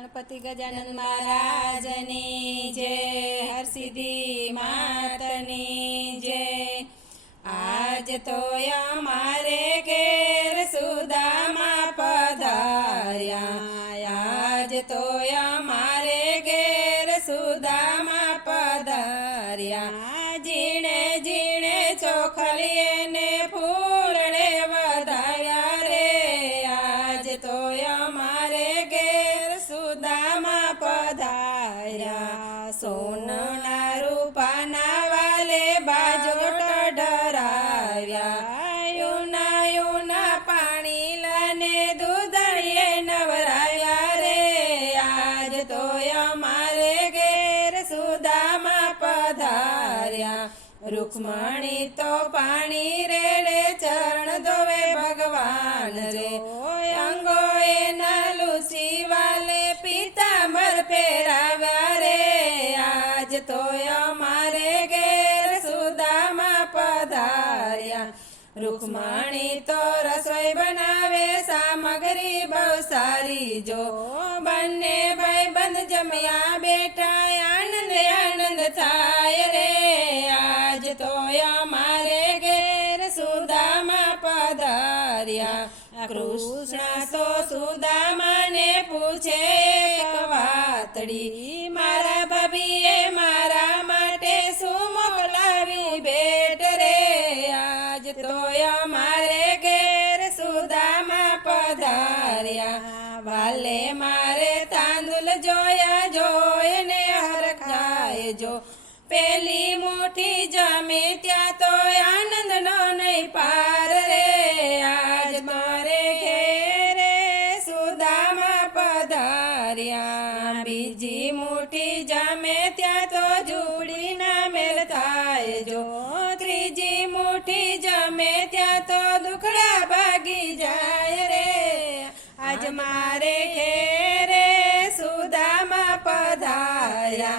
गणपति गजानन महाराजनी जय, हरसिद्धि मातनी जय। आज तो अमारे घेर सुदामा पधार्या, आज तो अमारे घेर सुदामा पधार्या। जीणे जीणे चोखलिए ने फूलने वधाया रे, आज तो अमारे घेर सुदामा पधार्या। सोनना रूपाना वाले बाजोट डराव्या, युना युना पाणी लाने दूधड़िए नवराया रे, आज तो अमारे घेर सुदामा पधार्या। रुक्मणी तो पाणी रेड़े चरण धोवे भगवान रे, अंगो एना लूसी वाले पीतांबर पेराव्या रे, आज तो अमारे घेर सुदामा पधार्या। रुक्मणी तो रसोई बनावे सामग्री बहु सारी जो, बन्ने भाई बंद जमया बेटा आनंद आनंद थाय रे, आज तो अमारे घेर सुदामा पधार्या। कृष्ण तो सुदामा ने पूछे एक वातड़ी, मारा भाभीए मारा माटे शू मोकलावी भेट रे, आज तो अमारे घेर सुदामा पधार्या। वाले मारे तांदुल जोया जोय ने हरखाय जो, पेली मुठी जमे त्या तो आनंद नो नहीं पार रे, आज मारे घेरे सुदामा पधार्या। बीजी मुठी जमे त्या तो जुड़ी ना मेल थाय जो, त्रीजी मुठी जमे त्या तो दुखड़ा भागी जाय रे, आज मारे घेरे सुदामा पधार्या।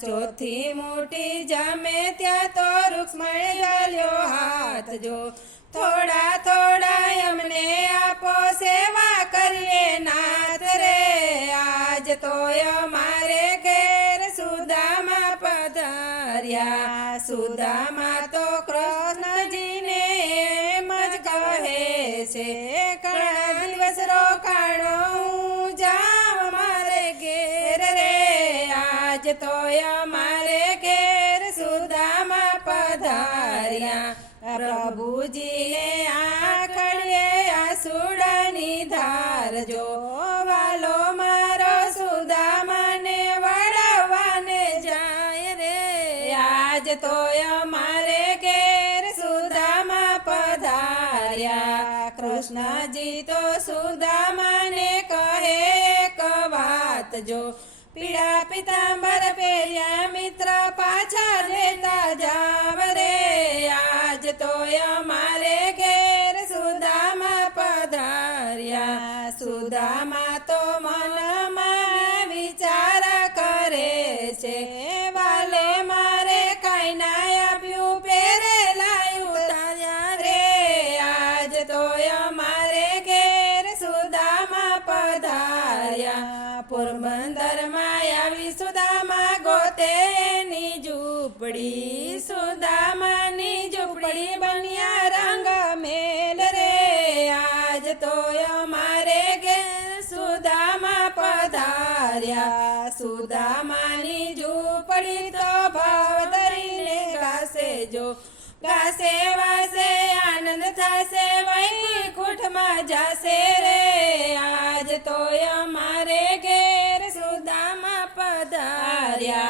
चौथी मुठी जमे त्या तो रुक्मणी डाल्यो हाथ जो, थोड़ा थोड़ा अमने आपो सेवा करिए नाथ रे, आज तो अमारे घेर सुदामा पधार्या। सुदामा तो कृष्ण जी ने मज कहे से, घणा दिवस रोकाणो जाव मारे घेर रे, आज तो अमारे घेर सुदामा पधार्या। प्रभुजी ने आखड़िए आसुडानी धार जो, वालो मारो सुदामा ने वड़वाने जाय रे, आज तो अमारे घेर सुदामा पधार्या। कृष्ण जी तो सुदामा ने कहे एक बात जो, पीड़ा पीतांबर पेरिया मित्र पाछा लेता जाव रे, आज तो अमारे घेर सुदामा पधार्या। सुदामा तो मन में विचार करे छे, वाले मारे काई ना आप्यू पेरे लायू तार्या रे, आज तो अमारे घेर सुदामा पधार्या। पोरबंदर मायावी सुदामा गोते नी झूपड़ी, सुदामा नी झूपड़ी बनिया रंग मेल रे, आज तो अमारे घेर सुदामा पधार्या। सुदामा नी झूपड़ी तो भावधरी ने गासे जो, गासे वासे आनंद थासे वैकुंठ में जासे रे, आज तो अमारे घेर सुदामा पधार्या।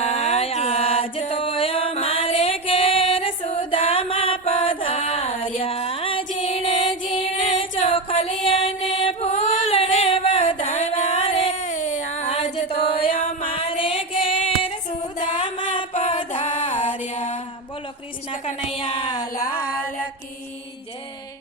आज तो अमारे घेर सुदामा पधार्या। जीणे जीणे चोखलिए ने फूलने वधाव्या रे, आज तो अमारे घेर सुदामा पधार्या। बोलो कृष्ण कन्हैया लाल की जय।